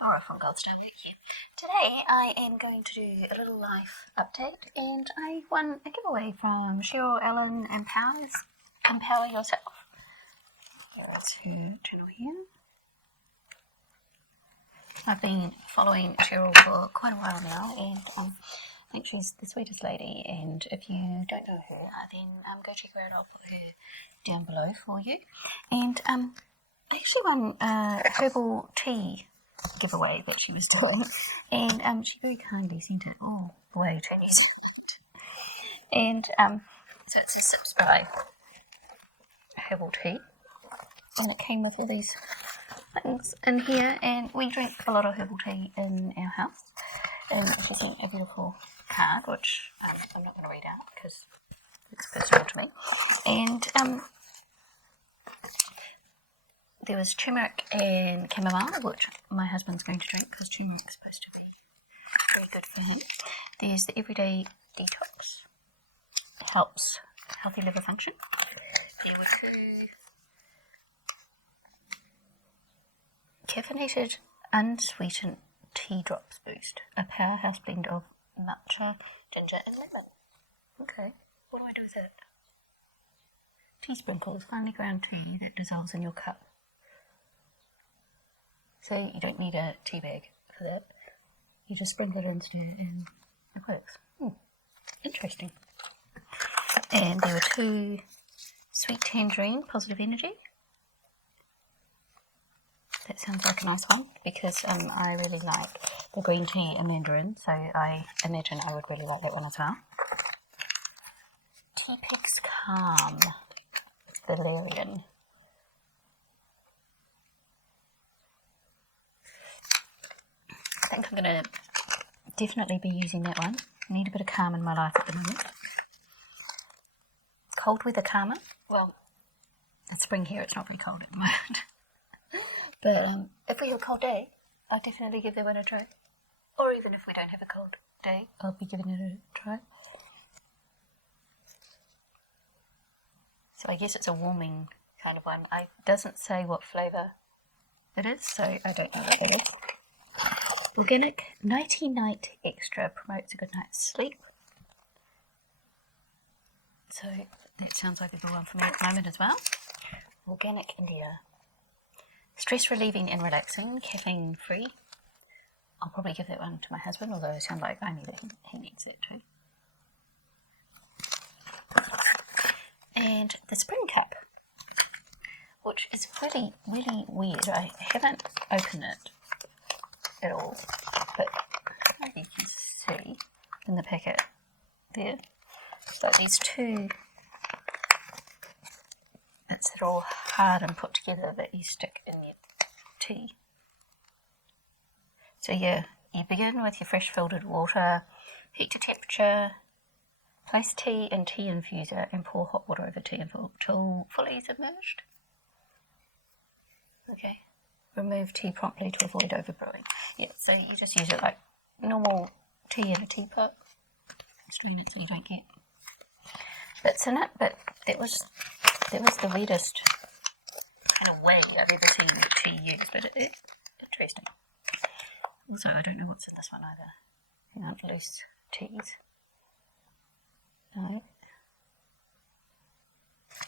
Laura from Goldstar Work here. Today I am going to do a little life update, and I won a giveaway from Cheryl Allen Empower Yourself. Here is her channel here. I've been following Cheryl for quite a while now, and I think she's the sweetest lady, and if you don't know her, then go check her out. I'll put her down below for you. And I actually won a herbal tea giveaway that she was doing, and she very kindly sent it all the way to New Zealand. And so it's a sip spray herbal tea, and it came with all these things in here, and we drink a lot of herbal tea in our house. And she sent a beautiful card, which I'm not going to read out because it's personal to me. And there was turmeric and chamomile, which my husband's going to drink because turmeric is supposed to be very good for him. There's the everyday detox, helps healthy liver function. There were 2 caffeinated unsweetened tea drops boost, a powerhouse blend of matcha, ginger and lemon. Okay, what do I do with it? Tea sprinkles, finely ground tea that dissolves in your cup. So you don't need a tea bag for that. You just sprinkle it into it and it works. Interesting. And there were 2 sweet tangerine, positive energy. That sounds like a nice one because I really like the green tea and mandarin, so I imagine I would really like that one as well. Tea Pig's Calm, valerian. I think I'm going to definitely be using that one. I need a bit of calm in my life at the moment. Cold weather calmer. Well, it's spring here, it's not very cold at the moment. But if we have a cold day, I'll definitely give that one a try. Or even if we don't have a cold day, I'll be giving it a try. So I guess it's a warming kind of one. It doesn't say what flavour it is, so I don't know what that is. Organic Nighty Night Extra promotes a good night's sleep. So that sounds like a good one for me at the moment as well. Organic India. Stress relieving and relaxing, caffeine free. I'll probably give that one to my husband, although it sounds like I need it. He needs it too. And the Spring Cup, which is really, really weird. I haven't opened it at all, but maybe you can see in the packet there. It's like these 2 bits that are all hard and put together that you stick in your tea. So you begin with your fresh filtered water, heat to temperature, place tea in tea infuser and pour hot water over tea until fully submerged. Okay. Remove tea promptly to avoid overbrewing. Yeah, so you just use it like normal tea in a teapot. Strain it so you don't get bits in it, but that was the weirdest kind of way I've ever seen tea used, but it's interesting. Also, I don't know what's in this one either. Hang on, loose teas. No.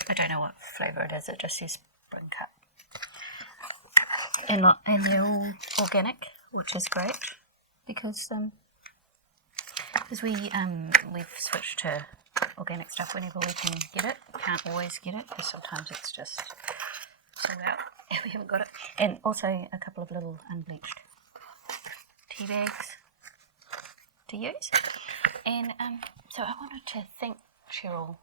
I don't know what flavour it is, it just says Spring Cup. And they're all organic, which is great because we've switched to organic stuff whenever we can get it. Can't always get it because sometimes it's just sold out if we haven't got it. And also a couple of little unbleached tea bags to use. And so I wanted to thank Cheryl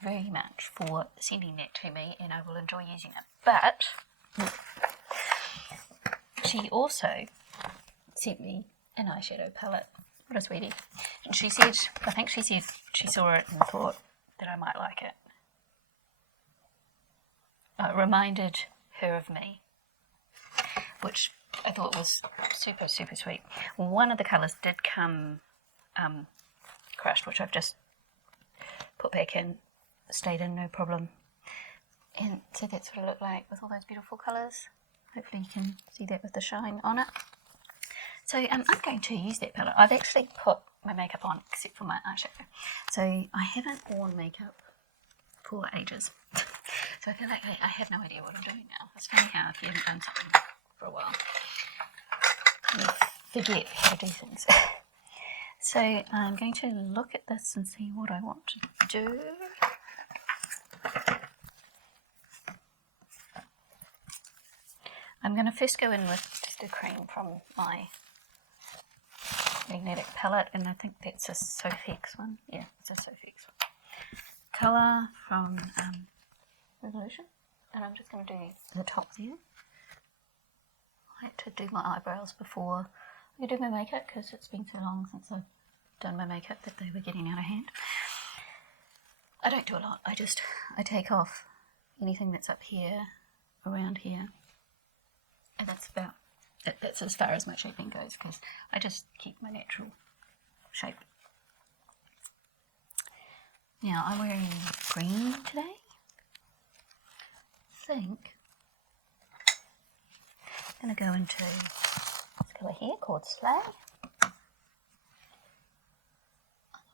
very much for sending that to me, and I will enjoy using it. But she also sent me an eyeshadow palette. What a sweetie. And she said, I think she said she saw it and thought that I might like it. It reminded her of me, which I thought was super, super sweet. One of the colours did come crushed, which I've just put back in, stayed in, no problem. And so that's what it looked like with all those beautiful colours. Hopefully you can see that with the shine on it. So I'm going to use that palette. I've actually put my makeup on except for my eyeshadow. So I haven't worn makeup for ages. So I feel like I have no idea what I'm doing now. It's funny how if you haven't done something for a while, you forget how to do things. So I'm going to look at this and see what I want to do. I'm going to first go in with just a cream from my magnetic palette, and I think that's a Sofx one. Yeah, it's a Sofx one. Colour from Revolution, and I'm just going to do the top there. I like to do my eyebrows before I do my makeup because it's been so long since I've done my makeup that they were getting out of hand. I don't do a lot. I take off anything that's up here, around here, and that's as far as my shaping goes because I just keep my natural shape. Now I'm wearing green today. I think I'm going to go into this colour here called Slay.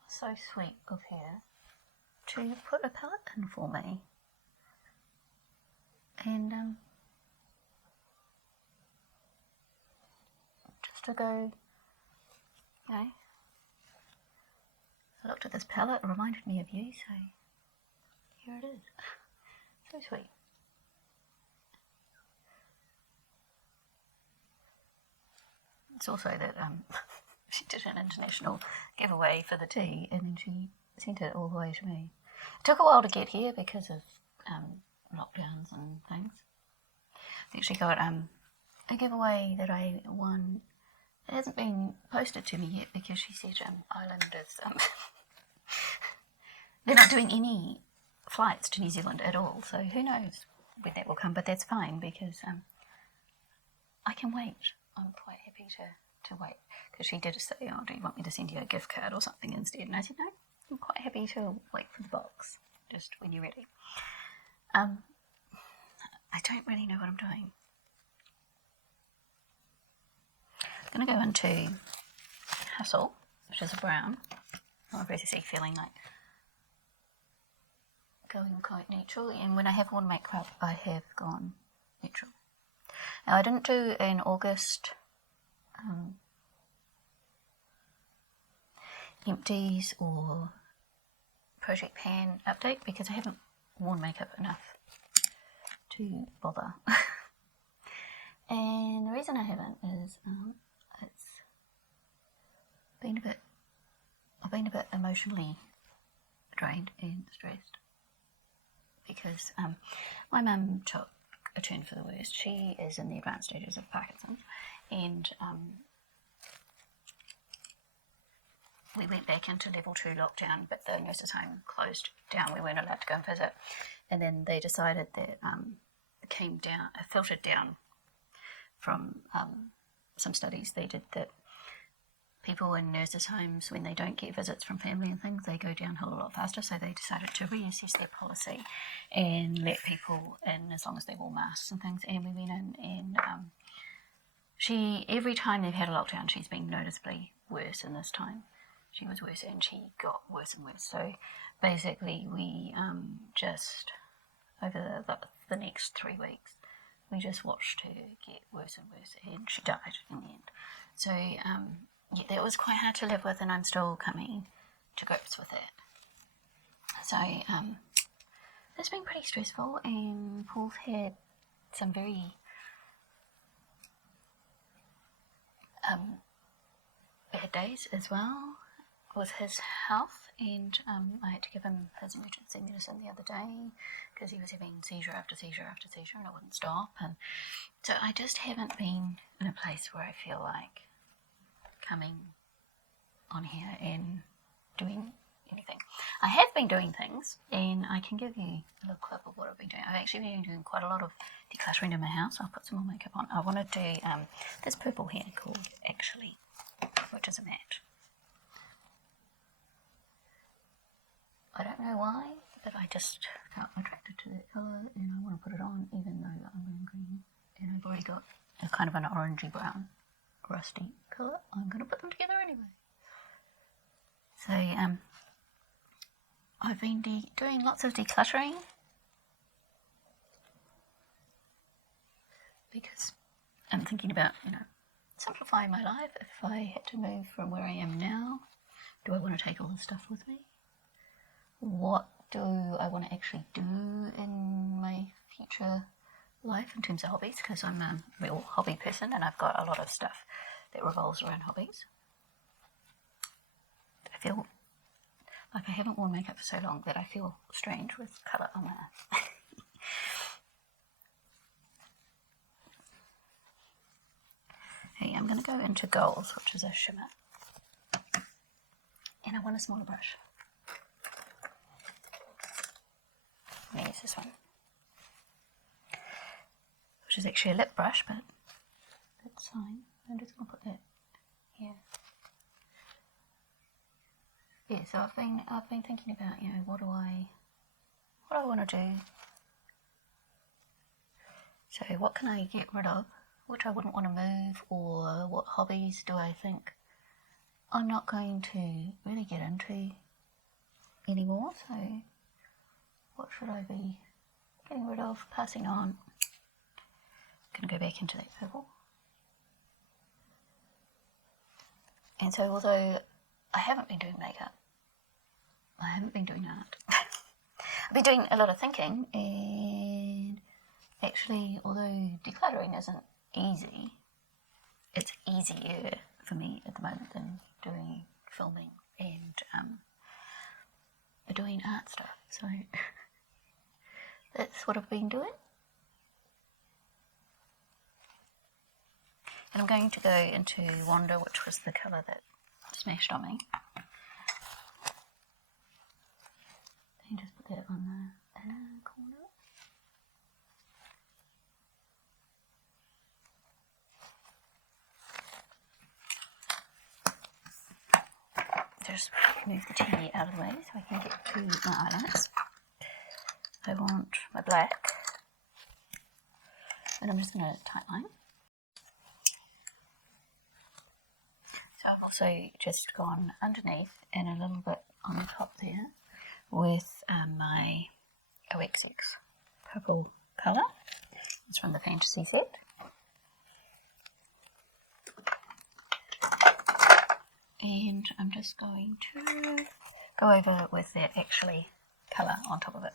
So sweet of her to put a palette in for me, and just to go, you know, I looked at this palette, it reminded me of you, so here it is. So sweet. It's also that she did an international giveaway for the tea, and then she sent it all the way to me. It took a while to get here because of lockdowns and things. I actually got a giveaway that I won. It hasn't been posted to me yet because she said Ireland is they're not doing any flights to New Zealand at all, so who knows when that will come, but that's fine because I can wait. I'm quite happy to wait, because she did say, oh, do you want me to send you a gift card or something instead? And I said, no, I'm quite happy to wait for the box, just when you're ready. I don't really know what I'm doing. I'm going to go into Hustle, which is a brown. I'm basically feeling like going quite neutral, and when I have worn makeup, I have gone neutral. Now, I didn't do an August empties or project pan update because I haven't worn makeup enough to bother. And the reason I haven't is I've been a bit emotionally drained and stressed because my mum took a turn for the worst. She is in the advanced stages of Parkinson's, and we went back into level 2 lockdown, but the nurses' home closed down. We weren't allowed to go and visit, and then they decided that it filtered down from some studies they did that people in nurses' homes, when they don't get visits from family and things, they go downhill a lot faster. So they decided to reassess their policy and let people in as long as they wore masks and things. And we went in, and every time they've had a lockdown, she's been noticeably worse. And this time she was worse, and she got worse and worse. So basically we just, over the next 3 weeks, we just watched her get worse and worse, and she died in the end. So yeah, that was quite hard to live with, and I'm still coming to grips with it. So it's been pretty stressful, and Paul's had some very bad days as well with his health, and I had to give him his emergency medicine the other day because he was having seizure after seizure after seizure, and it wouldn't stop. And so I just haven't been in a place where I feel like coming on here and doing anything. I have been doing things, and I can give you a little clip of what I've been doing. I've actually been doing quite a lot of decluttering in my house. I'll put some more makeup on. I want to do this purple here called Actually, which is a matte. I don't know why, but I just felt attracted to that colour, and I want to put it on even though I'm wearing green. and I've already got a kind of an orangey brown rusty colour. I'm going to put them together anyway. So I've been doing lots of decluttering because I'm thinking about, simplifying my life. If I had to move from where I am now, do I want to take all this stuff with me? What do I want to actually do in my future life in terms of hobbies? Because I'm a real hobby person and I've got a lot of stuff that revolves around hobbies. I feel like I haven't worn makeup for so long that I feel strange with colour on my eyes. Hey, I'm going to go into Goals, which is a shimmer, and I want a smaller brush. I'm going to use this one, which is actually a lip brush, but that's fine. I'm just going to put that here. Yeah, so I've been thinking about, what do I want to do? So what can I get rid of, which I wouldn't want to move, or what hobbies do I think I'm not going to really get into anymore? So what should I be getting rid of, passing on? I'm going to go back into that purple. And so although I haven't been doing makeup, I haven't been doing art, I've been doing a lot of thinking, and actually, although decluttering isn't easy, it's easier for me at the moment than doing filming and doing art stuff. So that's what I've been doing. And I'm going to go into Wander, which was the colour that smashed on me. And just put that on the inner corner. Just move the tea out of the way so I can get to my highlights. I want my black, and I'm just going to tightline. So I've also just gone underneath and a little bit on the top there with my OXX purple colour. It's from the Fantasy set. And I'm just going to go over with that actually colour on top of it.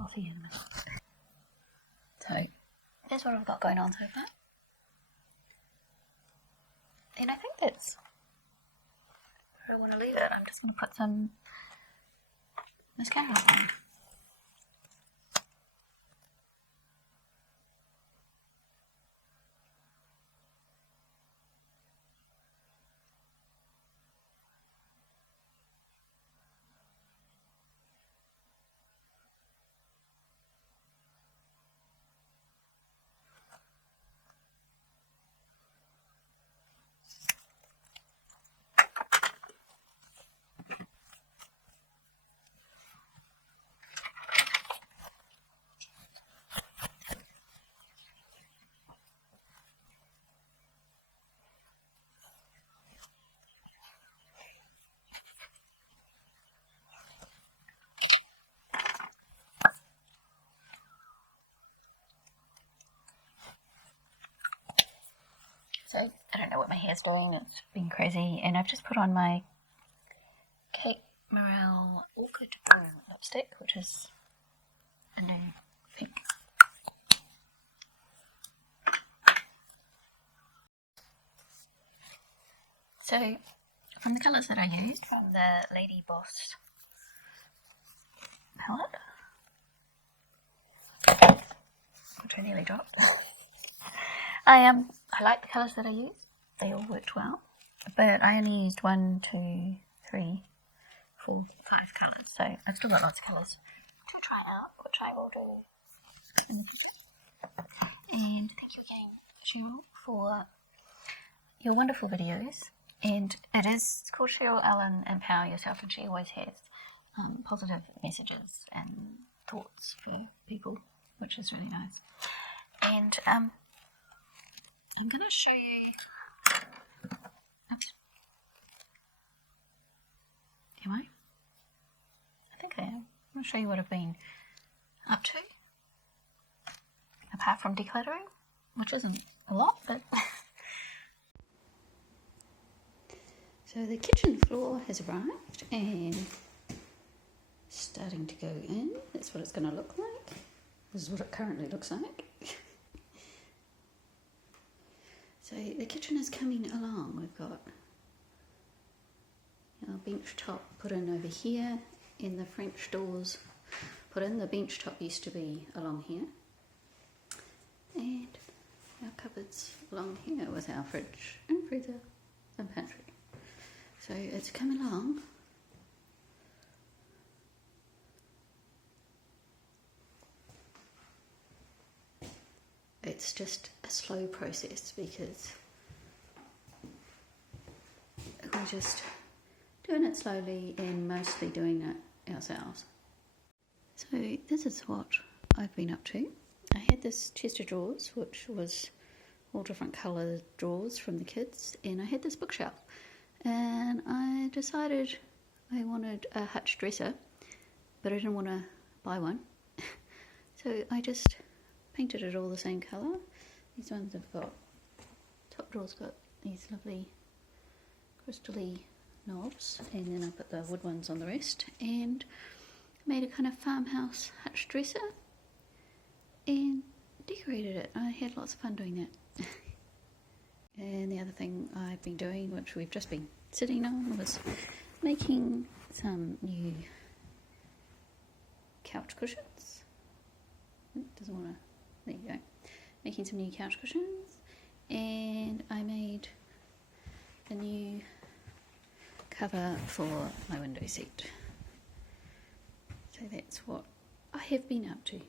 I'll see you in a minute. So, here's what I've got going on so far. And I think that's where I want to leave it. I'm just going to put some mascara on. So, I don't know what my hair's doing, it's been crazy, and I've just put on my Kate Morale Orchid Bloom lipstick, which is a new pink. So, from the colours that I used from the Lady Boss palette, which I nearly dropped. I like the colours that I used. They all worked well, but I only used 1, 2, 3, 4, 5 colours, so I've still got lots of colours to try out, which I will do in the future. And thank you again, Cheryl, for your wonderful videos. And it is called Cheryl Allen Empower Yourself, and she always has positive messages and thoughts for people, which is really nice. And I'm going to show you. Oops. Am I? I think I am. I'm going to show you what I've been up to, apart from decluttering, which isn't a lot, but. So the kitchen floor has arrived and starting to go in. That's what it's going to look like. This is what it currently looks like. So the kitchen is coming along. We've got our bench top put in over here, and the French doors put in. The bench top used to be along here, and our cupboards along here with our fridge and freezer and pantry. So it's coming along. It's just a slow process because we're just doing it slowly and mostly doing it ourselves. So this is what I've been up to. I had this chest of drawers, which was all different colour drawers from the kids, and I had this bookshelf. And I decided I wanted a hutch dresser, but I didn't want to buy one. So I just painted it all the same colour. These ones have got, top drawer's got these lovely crystally knobs, and then I put the wood ones on the rest, and made a kind of farmhouse hutch dresser and decorated it. I had lots of fun doing that. And the other thing I've been doing, which we've just been sitting on, was making some new couch cushions. Doesn't want to, there you go. Making some new couch cushions, and I made a new cover for my window seat. So that's what I have been up to.